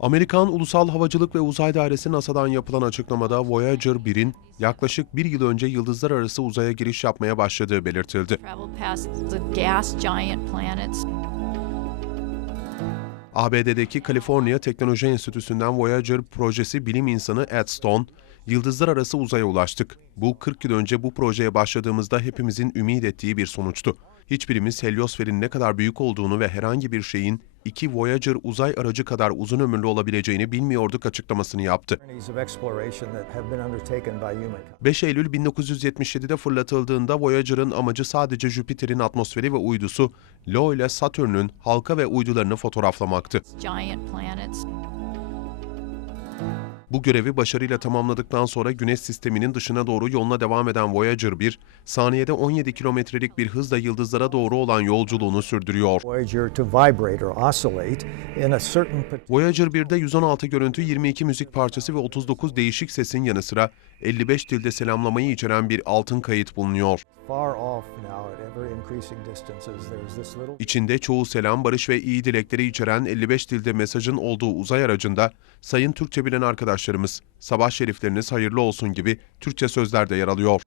Amerikan Ulusal Havacılık ve Uzay Dairesi NASA'dan yapılan açıklamada Voyager 1'in yaklaşık bir yıl önce yıldızlar arası uzaya giriş yapmaya başladığı belirtildi. ABD'deki Kaliforniya Teknoloji Enstitüsü'nden Voyager projesi bilim insanı Ed Stone, yıldızlar arası uzaya ulaştık. Bu 40 yıl önce bu projeye başladığımızda hepimizin ümit ettiği bir sonuçtu. Hiçbirimiz heliosferin ne kadar büyük olduğunu ve herhangi bir şeyin iki Voyager uzay aracı kadar uzun ömürlü olabileceğini bilmiyorduk açıklamasını yaptı. journeys of exploration that have been undertaken by humankind. 5 Eylül 1977'de fırlatıldığında Voyager'ın amacı sadece Jüpiter'in atmosferi ve uydusu Io ile Satürn'ün halka ve uydularını fotoğraflamaktı. Bu görevi başarıyla tamamladıktan sonra Güneş sisteminin dışına doğru yoluna devam eden Voyager 1, saniyede 17 kilometrelik bir hızla yıldızlara doğru olan yolculuğunu sürdürüyor. Voyager to vibrate or oscillate in a certain pat- Voyager 1'de 116 görüntü, 22 müzik parçası ve 39 değişik sesin yanı sıra 55 dilde selamlamayı içeren bir altın kayıt bulunuyor. İçinde çoğu selam, barış ve iyi dilekleri içeren 55 dilde mesajın olduğu uzay aracında sayın Türkçe bilen arkadaşlarımız, sabah şerifleriniz hayırlı olsun gibi Türkçe sözler de yer alıyor.